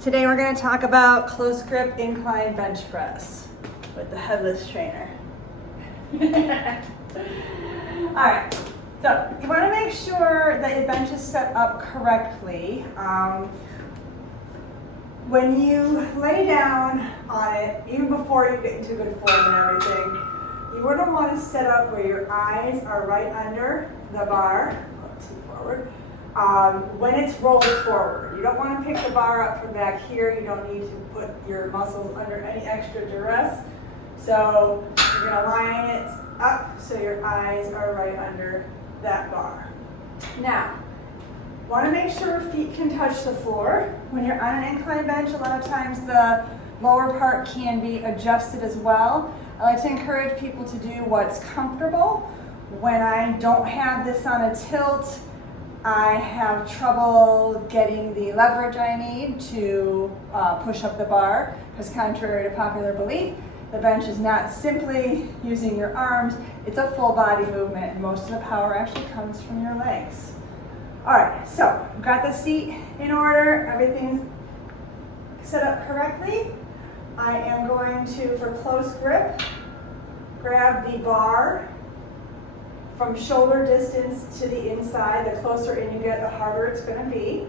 Today we're going to talk about close grip incline bench press with the headless trainer. All right, so you want to make sure that your bench is set up correctly. When you lay down on it, even before you get into good form and everything, you want to want to set up where your eyes are right under the bar. Forward. When it's rolled forward. You don't want to pick the bar up from back here. You don't need to put your muscles under any extra duress. So you're going to line it up so your eyes are right under that bar. Now, want to make sure feet can touch the floor. When you're on an incline bench, a lot of times the lower part can be adjusted as well. I like to encourage people to do what's comfortable. When I don't have this on a tilt, I have trouble getting the leverage I need to push up the bar, because contrary to popular belief, the bench is not simply using your arms, it's a full body movement, and most of the power actually comes from your legs. All right, so we've got the seat in order, everything's set up correctly. I am going to, for close grip, grab the bar from shoulder distance to the inside. The closer in you get, the harder it's going to be.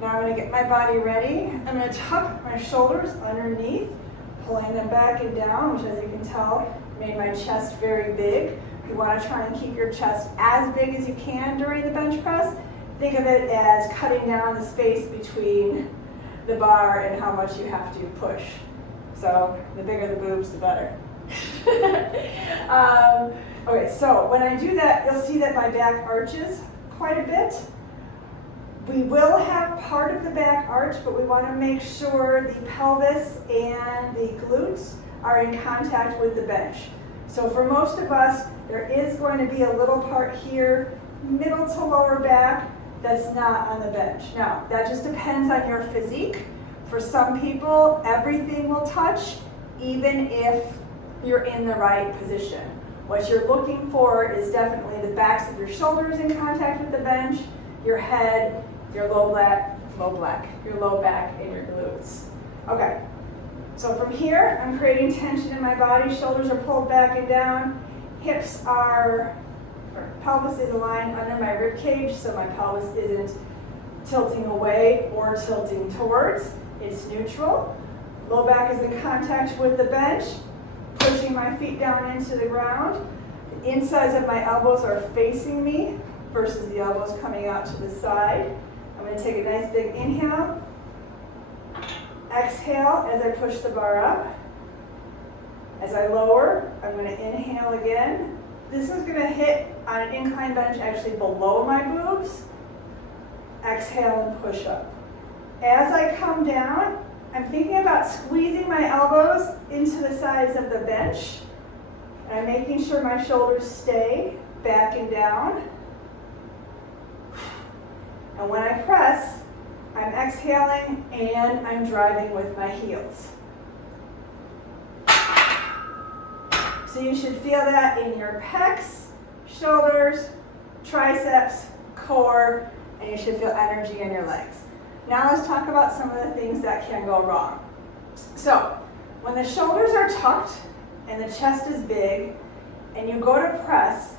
Now I'm going to get my body ready. I'm going to tuck my shoulders underneath, pulling them back and down, which, as you can tell, made my chest very big. You want to try and keep your chest as big as you can during the bench press. Think of it as cutting down the space between the bar and how much you have to push. So the bigger the boobs, the better. Okay, so when I do that, you'll see that my back arches quite a bit. We will have part of the back arch, but we want to make sure the pelvis and the glutes are in contact with the bench. So for most of us, there is going to be a little part here, middle to lower back, that's not on the bench. Now, that just depends on your physique. For some people, everything will touch, even if you're in the right position. What you're looking for is definitely the backs of your shoulders in contact with the bench, your head, your low back, your low back, and your glutes. Okay, so from here, I'm creating tension in my body. Shoulders are pulled back and down. Hips are, or pelvis is aligned under my rib cage, so my pelvis isn't tilting away or tilting towards. It's neutral. Low back is in contact with the bench, pushing my feet down into the ground. The insides of my elbows are facing me versus the elbows coming out to the side. I'm going to take a nice big inhale. Exhale as I push the bar up. As I lower, I'm going to inhale again. This is going to hit on an incline bench actually below my boobs. Exhale and push up. As I come down, I'm thinking about squeezing my elbows into the sides of the bench. I'm making sure my shoulders stay back and down. And when I press, I'm exhaling and I'm driving with my heels. So you should feel that in your pecs, shoulders, triceps, core, and you should feel energy in your legs. Now let's talk about some of the things that can go wrong. So when the shoulders are tucked and the chest is big and you go to press,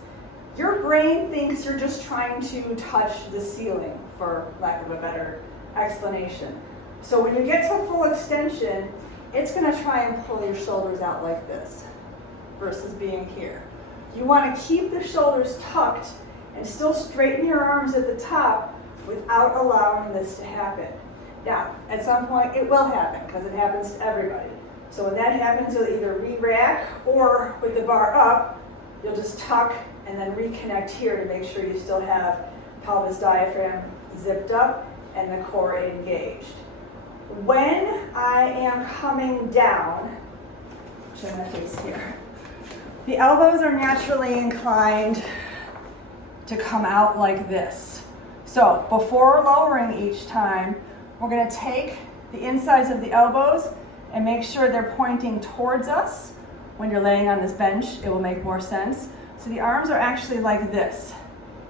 your brain thinks you're just trying to touch the ceiling, for lack of a better explanation. So when you get to full extension, it's going to try and pull your shoulders out like this versus being here. You want to keep the shoulders tucked and still straighten your arms at the top without allowing this to happen. Now, at some point it will happen because it happens to everybody. So when that happens, you'll either re-rack or with the bar up, you'll just tuck and then reconnect here to make sure you still have pelvis diaphragm zipped up and the core engaged. When I am coming down, which I'm going to face here, the elbows are naturally inclined to come out like this. So before lowering each time, we're going to take the insides of the elbows and make sure they're pointing towards us. When you're laying on this bench, it will make more sense. So the arms are actually like this.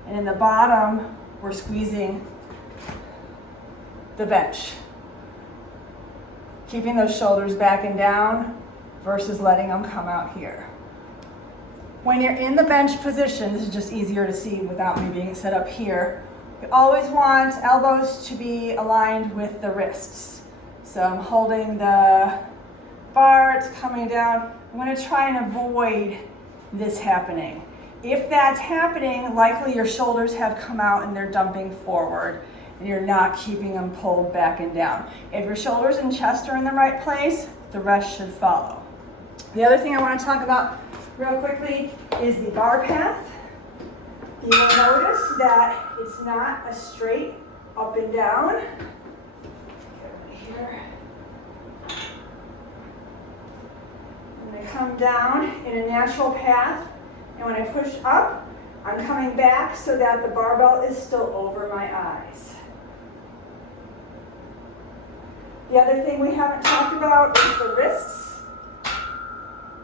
And in the bottom, we're squeezing the bench. Keeping those shoulders back and down versus letting them come out here. When you're in the bench position, this is just easier to see without me being set up here. You always want elbows to be aligned with the wrists. So I'm holding the bar, it's coming down. I'm going to try and avoid this happening. If that's happening, likely your shoulders have come out and they're dumping forward and you're not keeping them pulled back and down. If your shoulders and chest are in the right place, the rest should follow. The other thing I want to talk about real quickly is the bar path. You will notice that it's not a straight up and down. Here. I'm going to come down in a natural path, and when I push up, I'm coming back so that the barbell is still over my eyes. The other thing we haven't talked about is the wrists.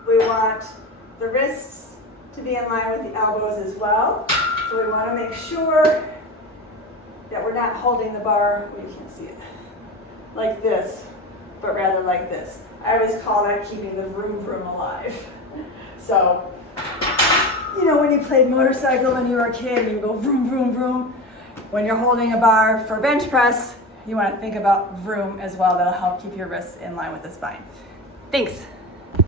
We want the wrists to be in line with the elbows as well. So we want to make sure that we're not holding the bar, well, you can't see it, like this, but rather like this. I always call that keeping the vroom vroom alive. So, you know, when you played motorcycle when you were a kid and you go vroom vroom vroom, when you're holding a bar for bench press, you want to think about vroom as well. That'll help keep your wrists in line with the spine. Thanks.